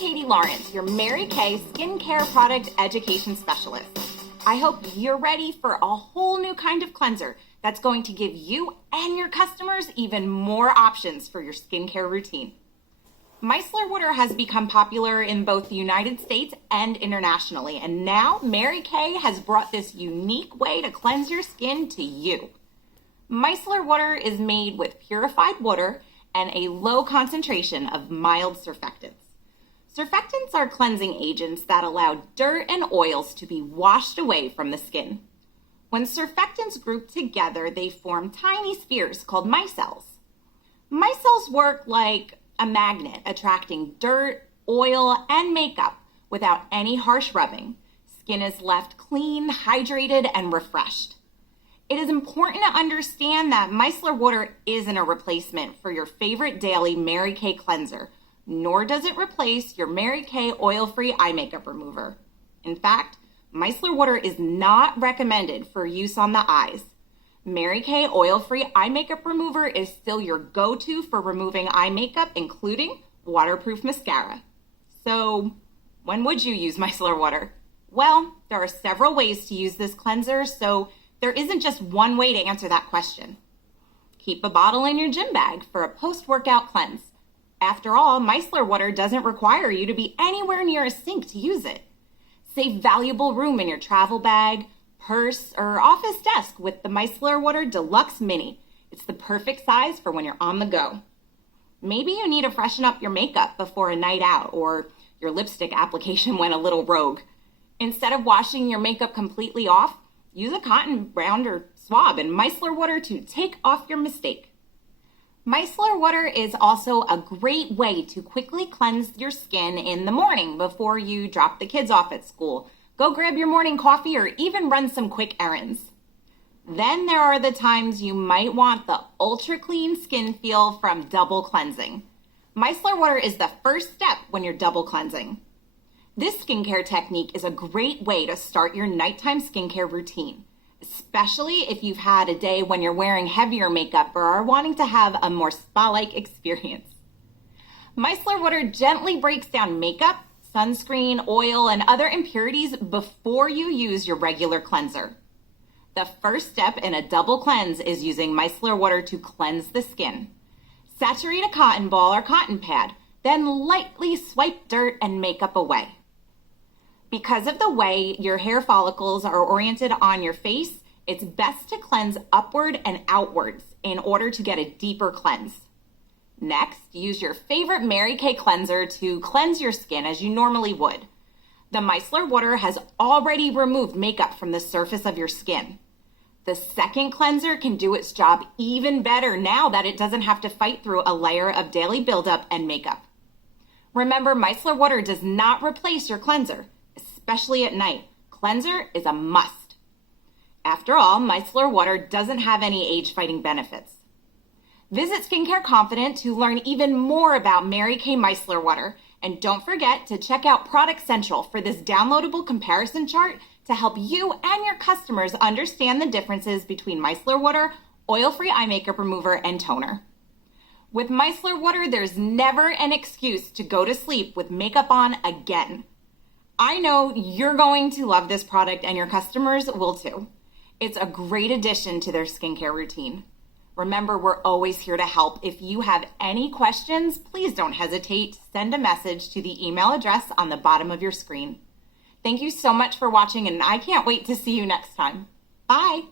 Katie Lawrence, your Mary Kay skincare product education specialist. I hope you're ready for a whole new kind of cleanser that's going to give you and your customers even more options for your skincare routine. Micellar Water has become popular in both the United States and internationally, and now Mary Kay has brought this unique way to cleanse your skin to you. Micellar Water is made with purified water and a low concentration of mild surfactants. Surfactants are cleansing agents that allow dirt and oils to be washed away from the skin. When surfactants group together, they form tiny spheres called micelles. Micelles work like a magnet, attracting dirt, oil, and makeup without any harsh rubbing. Skin is left clean, hydrated, and refreshed. It is important to understand that micellar water isn't a replacement for your favorite daily Mary Kay cleanser, nor does it replace your Mary Kay oil-free eye makeup remover. In fact, micellar water is not recommended for use on the eyes. Mary Kay oil-free eye makeup remover is still your go-to for removing eye makeup, including waterproof mascara. So, when would you use micellar water? Well, there are several ways to use this cleanser, so there isn't just one way to answer that question. Keep a bottle in your gym bag for a post-workout cleanse. After all, micellar water doesn't require you to be anywhere near a sink to use it. Save valuable room in your travel bag, purse, or office desk with the Micellar Water Deluxe Mini. It's the perfect size for when you're on the go. Maybe you need to freshen up your makeup before a night out, or your lipstick application went a little rogue. Instead of washing your makeup completely off, use a cotton round or swab and micellar water to take off your mistake. Micellar water is also a great way to quickly cleanse your skin in the morning before you drop the kids off at school, go grab your morning coffee, or even run some quick errands. Then there are the times you might want the ultra clean skin feel from double cleansing. Micellar water is the first step when you're double cleansing. This skincare technique is a great way to start your nighttime skincare routine, especially if you've had a day when you're wearing heavier makeup or are wanting to have a more spa-like experience. Micellar water gently breaks down makeup, sunscreen, oil, and other impurities before you use your regular cleanser. The first step in a double cleanse is using micellar water to cleanse the skin. Saturate a cotton ball or cotton pad, then lightly swipe dirt and makeup away. Because of the way your hair follicles are oriented on your face, it's best to cleanse upward and outwards in order to get a deeper cleanse. Next, use your favorite Mary Kay cleanser to cleanse your skin as you normally would. The micellar water has already removed makeup from the surface of your skin. The second cleanser can do its job even better now that it doesn't have to fight through a layer of daily buildup and makeup. Remember, micellar water does not replace your cleanser, especially at night. Cleanser is a must. After all, micellar water doesn't have any age-fighting benefits. Visit Skincare Confident to learn even more about Mary Kay micellar water, and don't forget to check out Product Central for this downloadable comparison chart to help you and your customers understand the differences between micellar water, oil-free eye makeup remover, and toner. With micellar water, there's never an excuse to go to sleep with makeup on again. I know you're going to love this product and your customers will too. It's a great addition to their skincare routine. Remember, we're always here to help. If you have any questions, please don't hesitate to send a message to the email address on the bottom of your screen. Thank you so much for watching, and I can't wait to see you next time. Bye.